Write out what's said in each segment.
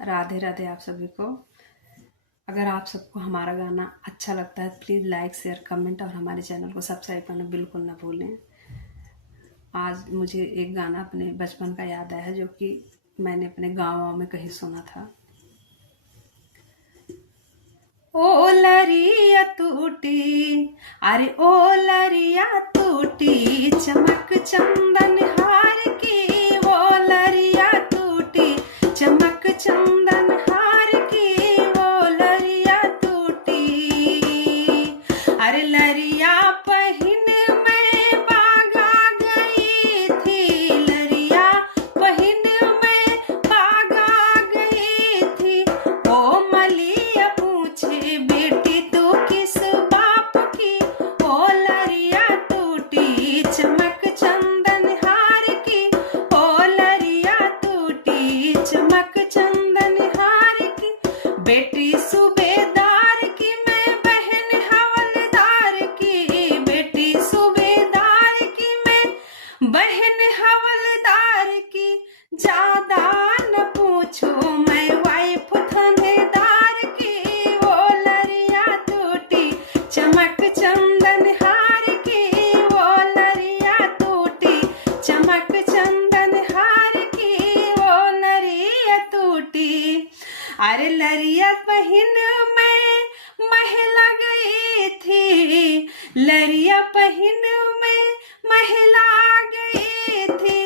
राधे राधे आप सभी को। अगर आप सबको हमारा गाना अच्छा लगता है प्लीज़ लाइक शेयर कमेंट और हमारे चैनल को सब्सक्राइब करना बिल्कुल ना भूलें। आज मुझे एक गाना अपने बचपन का याद आया है जो कि मैंने अपने गाँव में कहीं सुना था। ओ लरिया टूटी, अरे ओ लरिया टूटी, चमक चंदन हार की, वो लरिया टूटी, चमक चंदन हार की, वो लरिया टूटी। अरे लरिया पहिन मैं बागा गई थी, लरिया पहिन मैं बागा गई थी। ओ मलिया पूछे बेटी तू किस बाप की, ओ लरिया टूटी, चमक चंदन हार की, ओ लरिया टूटी, चमक चंदन हार की। बेटी सूबेदार की मैं बहन हवलदार की, बेटी सूबेदार की मैं बहन हवलदार की। ज्यादा न पूछो मैं वाइफ थानेदार की, वो लरिया टूटी, चमक चंदन हार की, वो लरिया टूटी, चमक चंदन हार की, वो लरिया टूटी। अरे लरिया पहिन मैं महिला गई थी, लरिया पहिन मैं महिला गई थी।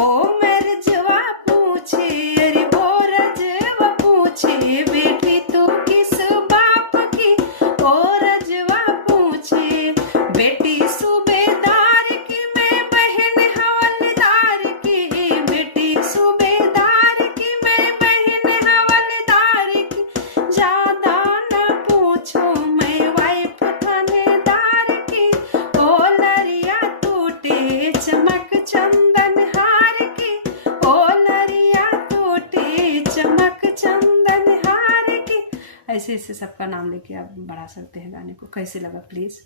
ओ मरजवा पूछे, अरे वो रजवा पूछे बेटी तू किस बाप की, ओ रजवा पूछे। बेटी सूबेदार की मैं बहन हवलदार की, बेटी सूबेदार की मैं बहन हवलदार की। ज्यादा न पूछो मैं वाइफ थानेदार की, ओ लरिया टूटे, चमक चंदन हार की, ओ लरिया टूटे, चमक चंदन हार की। ऐसे सबका नाम लेके आप बढ़ा सकते हैं गाने को। कैसे लगा प्लीज़